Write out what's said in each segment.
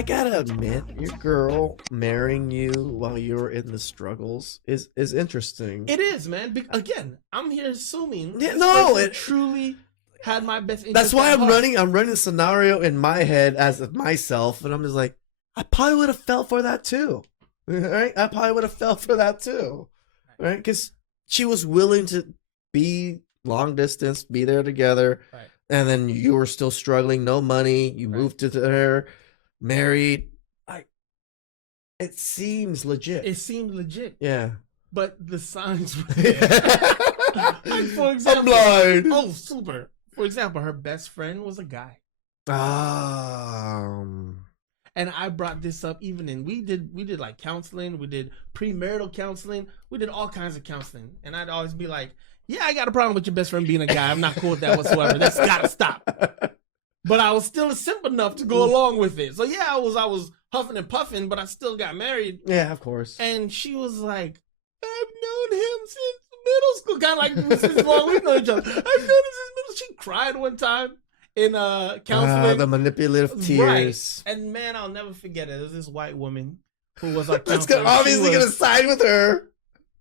I gotta admit, your girl marrying you while you're in the struggles is interesting. It is, man. Again, I'm here assuming Yeah, this no, person it truly had my best interest. that's why at heart. I'm running the scenario in my head as of myself, and I'm just like, I probably would have fell for that too. Right? I probably would have fell for that too. Right? Because she was willing to be long distance, be there together, Right. and then you were still struggling, no money. You moved to her, married. It seems legit. It seemed legit. Yeah. But the signs were there. Like, for example, I'm blind. Oh, super. For example, her best friend was a guy. And I brought this up even in we did like counseling, we did premarital counseling, we did all kinds of counseling. And I'd always be like, yeah, I got a problem with your best friend being a guy. I'm not cool with that whatsoever. That's gotta stop. But I was still a simp enough to go along with it. So yeah, I was huffing and puffing, but I still got married. Yeah, of course. And she was like, I've known him since middle school. Kind of like since long we've known each other. I've known him since middle. She cried one time in counseling. The manipulative tears. Right. And man, I'll never forget it. There was this white woman who was our That's counselor. obviously gonna side with her.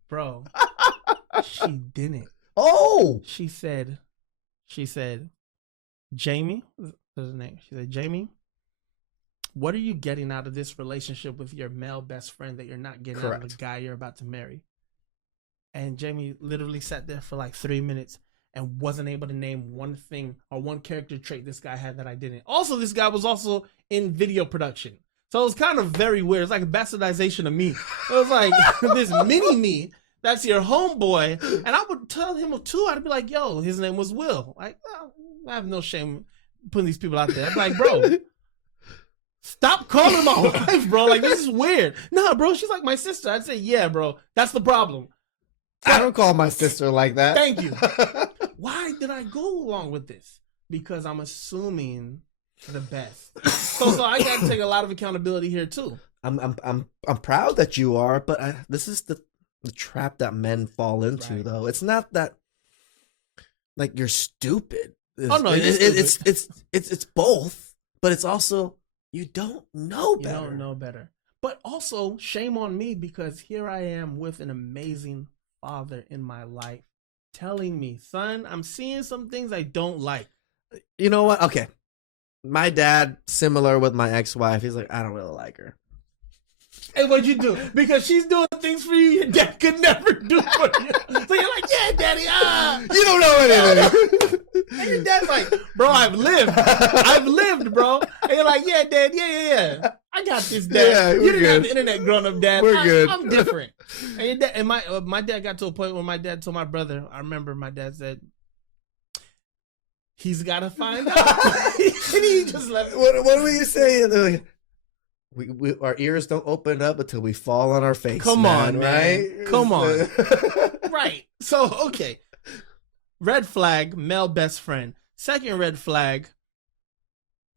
Bro, she didn't. Oh. She said, Jamie, that's his name. She said, Jamie, what are you getting out of this relationship with your male best friend that you're not getting out of the guy you're about to marry? And Jamie literally sat there for like 3 minutes and wasn't able to name one thing or one character trait this guy had that I didn't. Also, this guy was also in video production. So it was kind of very weird. It's like a bastardization of me. It was like this mini me that's your homeboy. And I would tell him too. I'd be like, yo, his name was Will. Like, oh, I have no shame putting these people out there. I'm like, bro, stop calling my wife, bro. Like, this is weird. Nah, bro, she's like my sister. I'd say, yeah, bro, that's the problem. I don't call my sister like that. Thank you. Why did I go along with this? Because I'm assuming the best. So I got to take a lot of accountability here too. I'm proud that you are, but this is the trap that men fall into, Right. though. It's not that like you're stupid. Oh no, it's both, but it's also you don't know you better. don't know better. But also, shame on me because here I am with an amazing father in my life telling me, son, I'm seeing some things I don't like. You know what? Okay. My dad, similar with my ex-wife, he's like, I don't really like her. Hey, what'd you do? Because she's doing things for you your dad could never do for you. So you're like, yeah, daddy, You don't know anything. And your dad's like, bro, I've lived, bro. And you're like, yeah, dad, yeah. I got this, dad. Yeah, you didn't have the internet growing up, dad. We're good. I'm different. And your dad, and my dad got to a point where my dad told my brother, I remember my dad said, he's got to find out. And he just left. What were you saying? Like, we our ears don't open up until we fall on our face. Come on, man. Right? Come on. Right. So, okay. Red flag, male best friend. Second red flag,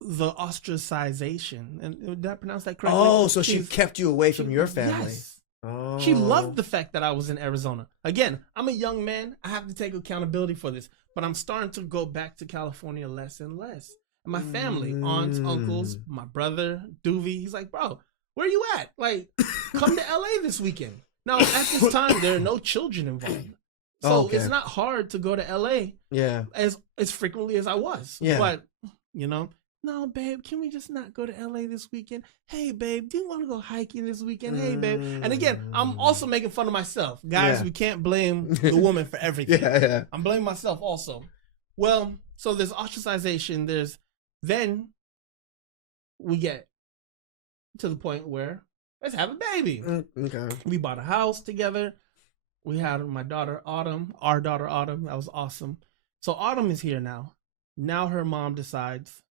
the ostracization. And did I pronounce that correctly? Oh, so she kept you away from your family. Yes. Oh. She loved the fact that I was in Arizona. Again, I'm a young man. I have to take accountability for this. But I'm starting to go back to California less and less. And my family, aunts, uncles, my brother, Doovie, he's like, bro, where you at? Like, come to LA this weekend. Now, at this time, there are no children involved. So it's not hard to go to LA as frequently as I was. Yeah. But, you know, no, babe, can we just not go to LA this weekend? Hey, babe, do you want to go hiking this weekend? Hey, babe. And again, I'm also making fun of myself. Guys, we can't blame the woman for everything. Yeah. I'm blaming myself also. Well, so there's ostracization. Then we get to the point where let's have a baby. Okay. We bought a house together. We had my daughter Autumn, our daughter Autumn. That was awesome. So Autumn is here now. Now her mom decides,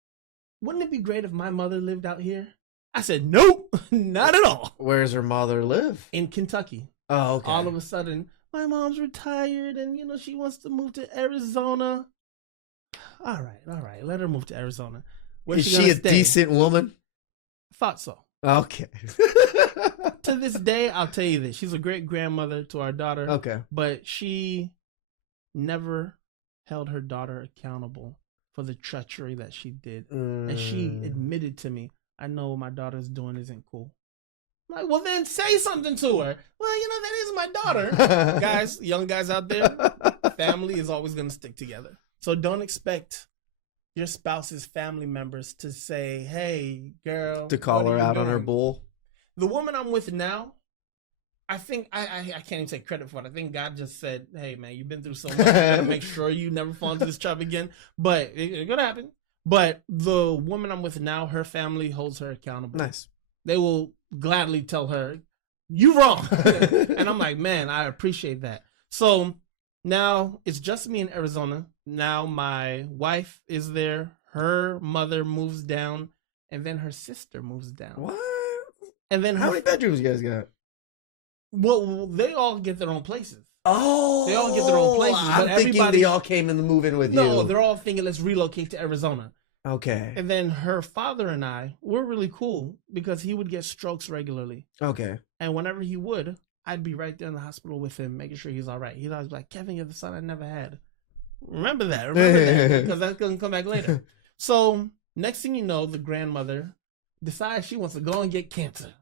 wouldn't it be great if my mother lived out here? I said, nope, not at all. Where does her mother live? In Kentucky. Oh, okay. All of a sudden, my mom's retired and, you know, she wants to move to Arizona. All right. Let her move to Arizona. Is she a decent woman? Thought so. Okay. To this day, I'll tell you this. She's a great grandmother to our daughter. Okay. But she never held her daughter accountable for the treachery that she did. And she admitted to me, I know what my daughter's doing isn't cool. I'm like, well, then say something to her. Well, that is my daughter. Guys, young guys out there, family is always going to stick together. So don't expect your spouse's family members to say, hey, girl. To call her out on her bull. The woman I'm with now, I think I can't even take credit for it. I think God just said, hey, man, you've been through so much. You gotta make sure you never fall into this trap again. But it's going to happen. But the woman I'm with now, her family holds her accountable. Nice. They will gladly tell her, you wrong. And I'm like, man, I appreciate that. So now it's just me in Arizona. Now my wife is there. Her mother moves down. And then her sister moves down. What? And then how many bedrooms you guys got? Well, they all get their own places. Oh, they all get their own places. I'm thinking they all came in to move in with you. No, they're all thinking let's relocate to Arizona. Okay. And then her father and I, we're really cool because he would get strokes regularly. Okay. And whenever he would, I'd be right there in the hospital with him, making sure he's all right. He'd always be like, Kevin, you're the son I never had. Remember that, because that's going to come back later. So next thing you know, the grandmother decides she wants to go and get cancer.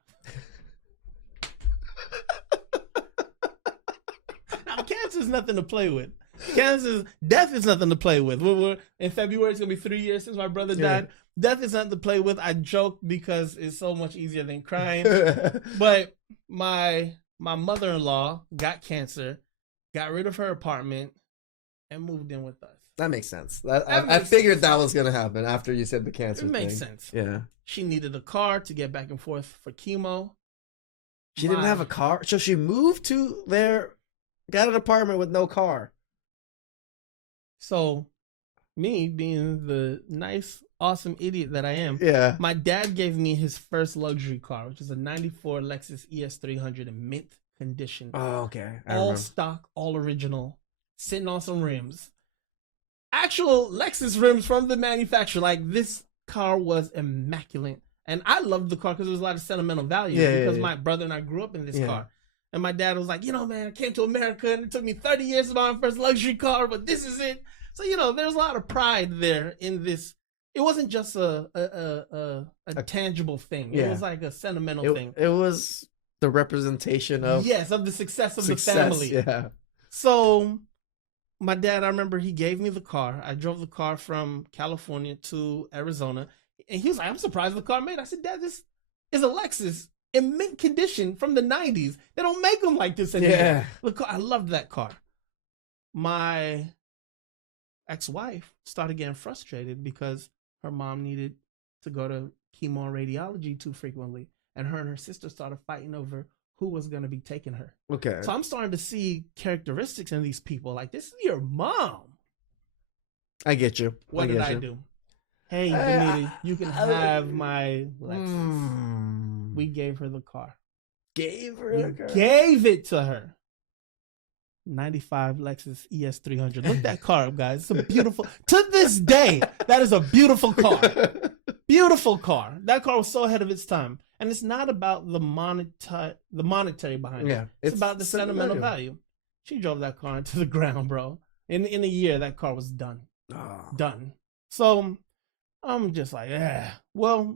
Now, cancer is nothing to play with. Death is nothing to play with. We're in February, it's gonna be 3 years since my brother died. Death is nothing to play with. I joke because it's so much easier than crying. But my mother-in-law got cancer, got rid of her apartment, and moved in with us. That makes sense. I figured that was gonna happen after you said the cancer thing. It makes sense. Yeah. She needed a car to get back and forth for chemo. She didn't have a car, so she moved to there, got an apartment with no car. So, me being the nice, awesome idiot that I am, my dad gave me his first luxury car, which is a 94 Lexus ES300 in mint condition. Oh, okay. All stock, all original, sitting on some rims. Actual Lexus rims from the manufacturer. Like, this car was immaculate. And I loved the car because there was a lot of sentimental value because my brother and I grew up in this car. And my dad was like, man, I came to America and it took me 30 years to buy my first luxury car, but this is it. So, there's a lot of pride there in this. It wasn't just a tangible thing. It was like a sentimental thing. It was the representation of... Yes, of the success of the family. Yeah. So my dad, I remember he gave me the car. I drove the car from California to Arizona. And he was like, I'm surprised the car made. I said, Dad, this is a Lexus in mint condition from the 90s. They don't make them like this anymore. Yeah. Look, I loved that car. My ex-wife started getting frustrated because her mom needed to go to chemo and radiology too frequently. And her sister started fighting over who was going to be taking her. Okay. So I'm starting to see characteristics in these people. Like, this is your mom. I get you. What did I do? Hey, Benita, you can have my Lexus. We gave her the car. Gave it to her. 95 Lexus ES300. Look that car up, guys. It's a beautiful... To this day, that is a beautiful car. Beautiful car. That car was so ahead of its time. And it's not about the monetary behind it. It's about the sentimental value. She drove that car into the ground, bro. In a year, that car was done. Done. So... I'm just like, well,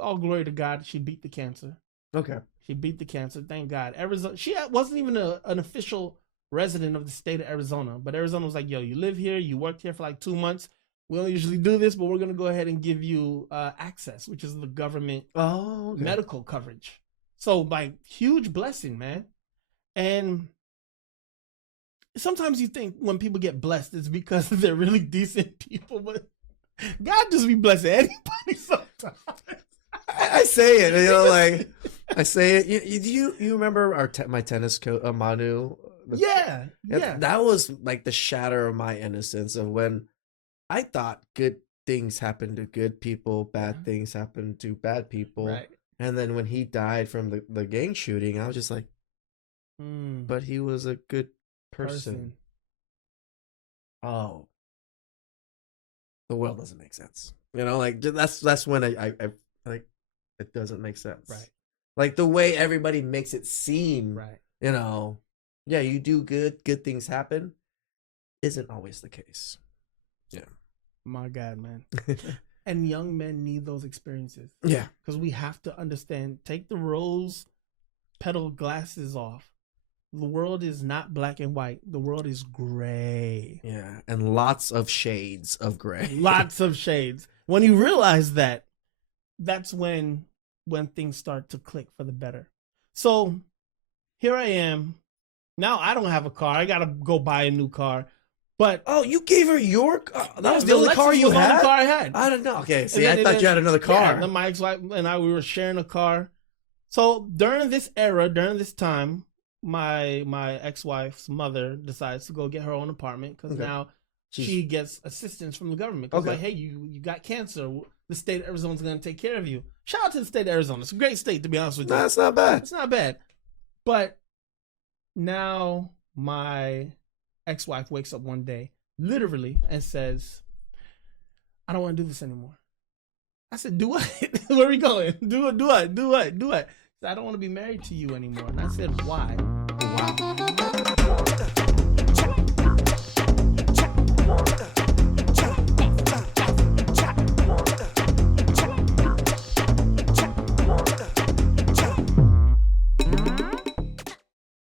all glory to God. She beat the cancer. Okay. She beat the cancer. Thank God. Arizona. She wasn't even an official resident of the state of Arizona, but Arizona was like, yo, you live here. You worked here for like 2 months. We don't usually do this, but we're going to go ahead and give you access, which is the government medical coverage. So, like, huge blessing, man. And sometimes you think when people get blessed, it's because they're really decent people, but God just be blessing anybody sometimes. I say it, like I say it. You remember my tennis coach, Manu? Yeah. That was like the shatter of my innocence of when I thought good things happen to good people, bad things happen to bad people. Right. And then when he died from the gang shooting, I was just like, but he was a good person. Oh. The world doesn't make sense. Like that's when I like it doesn't make sense. Right. Like the way everybody makes it seem. Right. Yeah, you do good things happen isn't always the case. Yeah. My God, man. And young men need those experiences. Yeah. Because we have to understand, take the rose petal glasses off. The world is not black and white. The world is gray. Yeah. And lots of shades of gray. Lots of shades. When you realize that, that's when things start to click for the better. So here I am. Now I don't have a car. I got to go buy a new car. But oh, you gave her your car? That was the only car you had? The car I had. I don't know. Okay, see, I thought you had another car. Yeah, then my ex-wife and I, we were sharing a car. So during this era, during this time, my ex-wife's mother decides to go get her own apartment because now she gets assistance from the government. Because like, hey, you got cancer. The state of Arizona's going to take care of you. Shout out to the state of Arizona. It's a great state, to be honest with you. No, it's not bad. It's not bad. But now my ex-wife wakes up one day, literally, and says, I don't want to do this anymore. I said, do what? Where are we going? Do what? She said, I don't want to be married to you anymore. And I said, why? Wow.